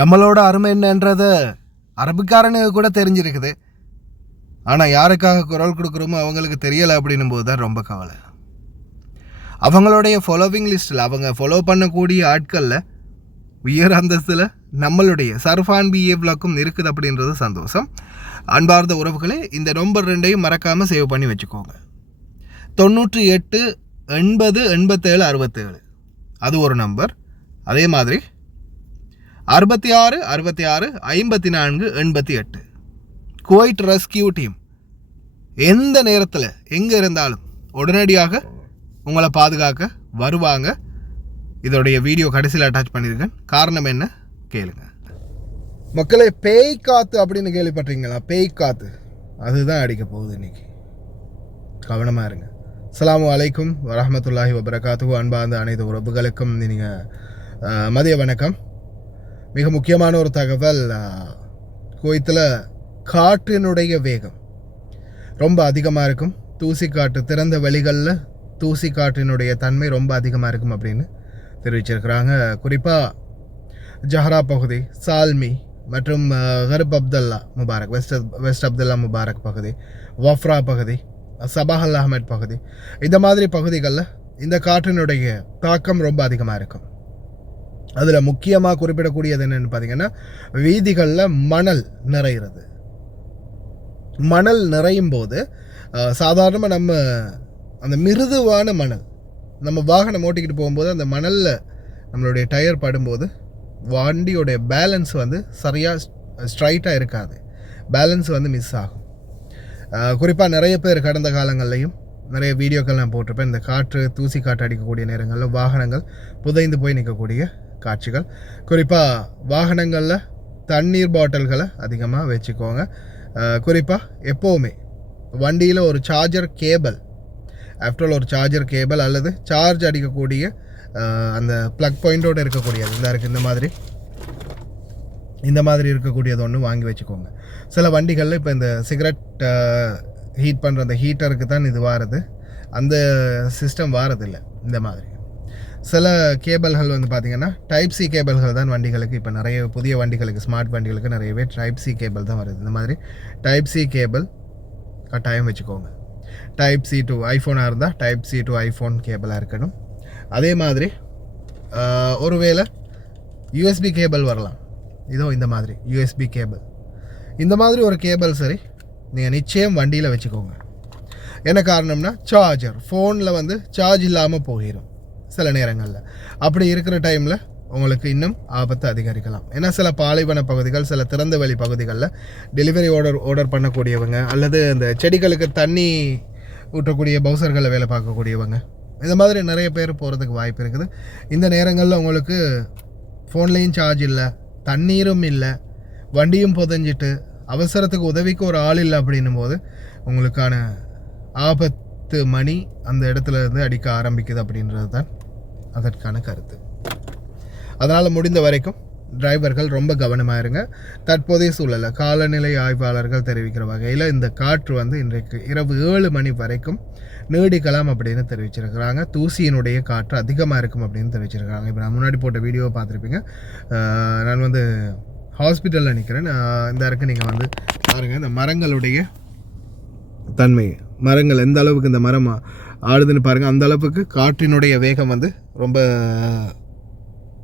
நம்மளோட அருமை என்னன்றத அரபுக்காரனுக்கு கூட தெரிஞ்சிருக்குது. ஆனால் யாருக்காக குரல் கொடுக்குறோமோ அவங்களுக்கு தெரியலை அப்படின்னும் போது தான் ரொம்ப கவலை. அவங்களுடைய ஃபாலோவிங் லிஸ்ட்டில் அவங்க ஃபாலோ பண்ணக்கூடிய ஆட்களில் உயர் அந்தஸ்தில் நம்மளுடைய சர்ஃபான் பிஏ விளாக்கும் இருக்குது அப்படின்றது சந்தோஷம். அன்பார்ந்த உறவுகளே, இந்த நம்பர் 2ஐயும் மறக்காமல் சேவ் பண்ணி வச்சுக்கோங்க. 98 80 87 67 அது ஒரு நம்பர். அதே மாதிரி 66 66 54 88 குவைட் ரெஸ்கியூ டீம் எந்த நேரத்தில் எங்கே இருந்தாலும் உடனடியாக உங்களை பாதுகாக்க வருவாங்க. இதோடைய வீடியோ கடைசியில் அட்டாச் பண்ணியிருக்கேன். காரணம் என்ன கேளுங்க. மக்களே, பேய் காற்று அப்படின்னு கேள்விப்பட்டீங்களா? பேய் காற்று அதுதான் அடிக்க போகுது இன்னைக்கு. கவனமாக இருங்க. அஸ்ஸலாமு அலைக்கும் வரஹ்மத்துல்லாஹி வபரகாத்துஹு. அன்பார்ந்த அனைத்து உறவுகளுக்கும் நீங்கள் மதிய வணக்கம். மிக முக்கியமான ஒரு தகவல், குவைத்தில் காற்றினுடைய வேகம் ரொம்ப அதிகமாக இருக்கும். தூசி காற்று, திறந்த வெளிகளில் தூசி காற்றினுடைய தன்மை ரொம்ப அதிகமாக இருக்கும் அப்படின்னு தெரிவிச்சிருக்கிறாங்க. குறிப்பாக ஜஹரா பகுதி, சால்மி மற்றும் Gharb Abdullah Mubarak, West Abdullah Mubarak பகுதி, வஃப்ரா பகுதி, சபாஹ் அல் அஹ்மத் பகுதி, இந்த மாதிரி பகுதிகளில் இந்த காற்றினுடைய தாக்கம் ரொம்ப அதிகமாக இருக்கும். அதில் முக்கியமாக குறிப்பிடக்கூடியது என்னென்னு பார்த்தீங்கன்னா, வீதிகளில் மணல் நிறைகிறது. மணல் நிறையும் போது சாதாரணமாக நம்ம அந்த மிருதுவான மணல் நம்ம வாகனம் ஓட்டிக்கிட்டு போகும்போது அந்த மணலில் நம்மளுடைய டயர் படும்போது வண்டியோடைய பேலன்ஸ் வந்து சரியாக ஸ்ட்ரைட்டாக இருக்காது. பேலன்ஸ் வந்து மிஸ் ஆகும். குறிப்பாக நிறைய பேர் கடந்த காலங்கள்லையும் நிறைய வீடியோக்கள் நான் போட்டிருப்பேன். இந்த காற்று, தூசி காற்று அடிக்கக்கூடிய நேரங்களில் வாகனங்கள் புதைந்து போய் நிற்கக்கூடிய காட்சிகள். குறிப்பாக வாகனங்களில் தண்ணீர் பாட்டில்களை அதிகமாக வச்சுக்கோங்க. குறிப்பாக எப்போவுமே வண்டியில் ஒரு சார்ஜர் கேபிள், ஆஃப்டர் ஒரு சார்ஜர் கேபிள் அல்லது சார்ஜ் அடிக்கக்கூடிய அந்த ப்ளக் பாயிண்டோடு இருக்கக்கூடியது இந்த இருக்குது, இந்த மாதிரி இருக்கக்கூடியது ஒன்று வாங்கி வச்சுக்கோங்க. சில வண்டிகளில் இப்போ இந்த சிகரெட் ஹீட் பண்ணுற அந்த ஹீட்டருக்கு தான் இது வாருது, அந்த சிஸ்டம் வாரதில்லை. இந்த மாதிரி சில கேபிள்கள் வந்து பார்த்திங்கன்னா டைப் சி கேபிள்கள் தான் வண்டிகளுக்கு இப்போ நிறைய புதிய வண்டிகளுக்கு, ஸ்மார்ட் வண்டிகளுக்கு நிறையவே டைப் சி கேபிள் தான் வருது. இந்த மாதிரி டைப் சி கேபிள் கட்டாயம் வச்சுக்கோங்க. டைப் சி டு ஐஃபோனாக இருந்தால் டைப் சி டு ஐஃபோன் கேபிளாக இருக்கணும். அதே மாதிரி ஒருவேளை யூஎஸ்பி கேபிள் வரலாம். இதோ இந்த மாதிரி யூஎஸ்பி கேபிள், இந்த மாதிரி ஒரு கேபிள் சரி நீங்கள் நிச்சயம் வண்டியில் வச்சுக்கோங்க. என்ன காரணம்னா, சார்ஜர் ஃபோனில் வந்து சார்ஜ் இல்லாமல் போயிடும் சில நேரங்களில். அப்படி இருக்கிற டைமில் உங்களுக்கு இன்னும் ஆபத்து அதிகரிக்கலாம். ஏன்னா சில பாலைவன பகுதிகள், சில திறந்த வெளி பகுதிகளில் டெலிவரி ஆர்டர் பண்ணக்கூடியவங்க அல்லது இந்த செடிகளுக்கு தண்ணி ஊற்றக்கூடிய பவுசர்களை வேலை பார்க்கக்கூடியவங்க, இந்த மாதிரி நிறைய பேர் போகிறதுக்கு வாய்ப்பு இருக்குது. இந்த நேரங்களில் உங்களுக்கு ஃபோன்லேயும் சார்ஜ் இல்லை, தண்ணீரும் இல்லை, வண்டியும் புதஞ்சிட்டு அவசரத்துக்கு உதவிக்கு ஒரு ஆள் இல்லை அப்படின்னும் போது உங்களுக்கான ஆபத்து மணி அந்த இடத்துல இருந்து அடிக்க ஆரம்பிக்குது அப்படின்றது தான் அதற்கான கருத்து. அதனால் முடிந்த வரைக்கும் டிரைவர்கள் ரொம்ப கவனமாக இருங்க. தற்போதைய சூழலில் காலநிலை ஆய்வாளர்கள் தெரிவிக்கிற வகையில் இந்த காற்று வந்து இன்றைக்கு இரவு 7 மணி வரைக்கும் நீடிக்கலாம் அப்படின்னு தெரிவிச்சிருக்கிறாங்க. தூசியினுடைய காற்று அதிகமாக இருக்கும் அப்படின்னு தெரிவிச்சிருக்கிறாங்க. இப்போ நான் முன்னாடி போட்ட வீடியோவை பார்த்துருப்பீங்க. நான் வந்து ஹாஸ்பிட்டலில் நிற்கிறேன். இந்த இருக்கு நீங்கள் வந்து பாருங்கள் இந்த மரங்களுடைய தன்மை, மரங்கள் எந்த அளவுக்கு இந்த மரம் ஆடுதுன்னு பாருங்கள். அந்த அளவுக்கு காற்றினுடைய வேகம் வந்து ரொம்ப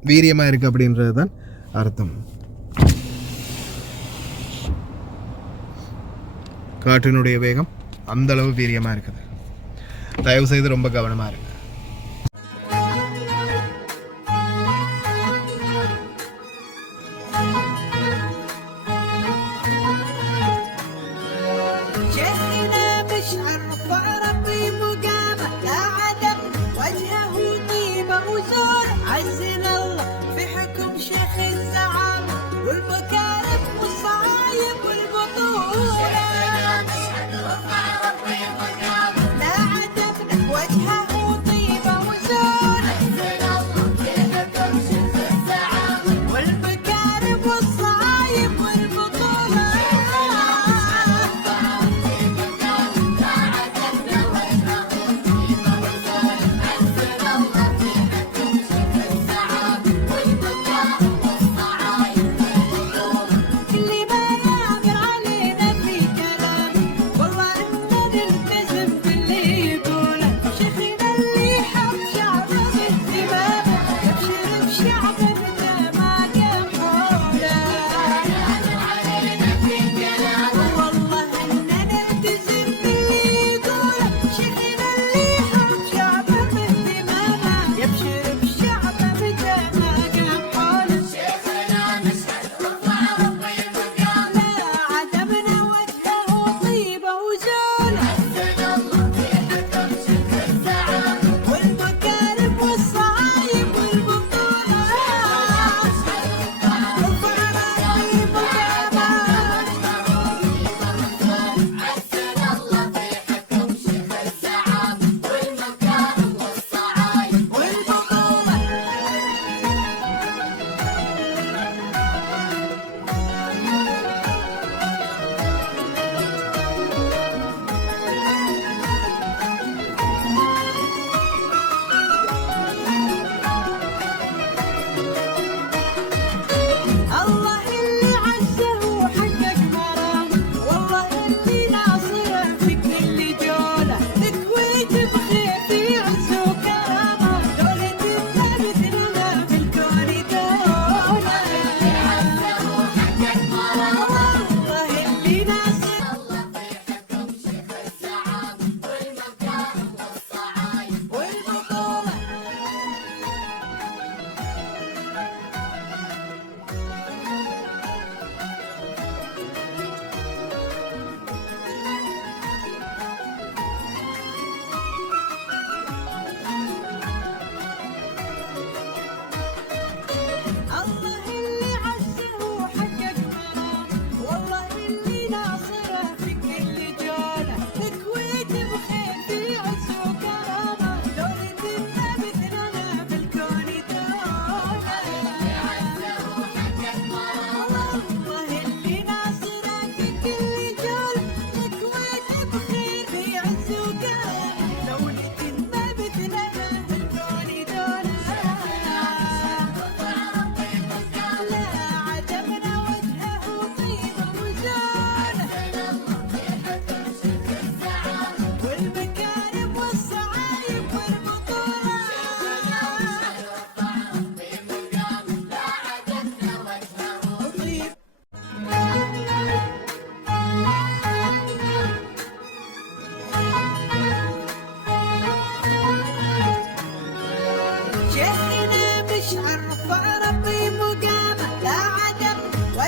வீரியமாக இருக்குது அப்படின்றது தான் அர்த்தம். காற்றினுடைய வேகம் அந்த அளவு வீரியமாக இருக்குது. தயவு செய்து ரொம்ப கவனமாக இருக்கு. وجهه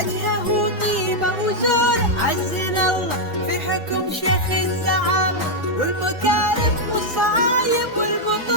وجهه طيبة وزور. عزنا الله في حكم شيخ الزعامة والمكارم والصعايب والبطولة.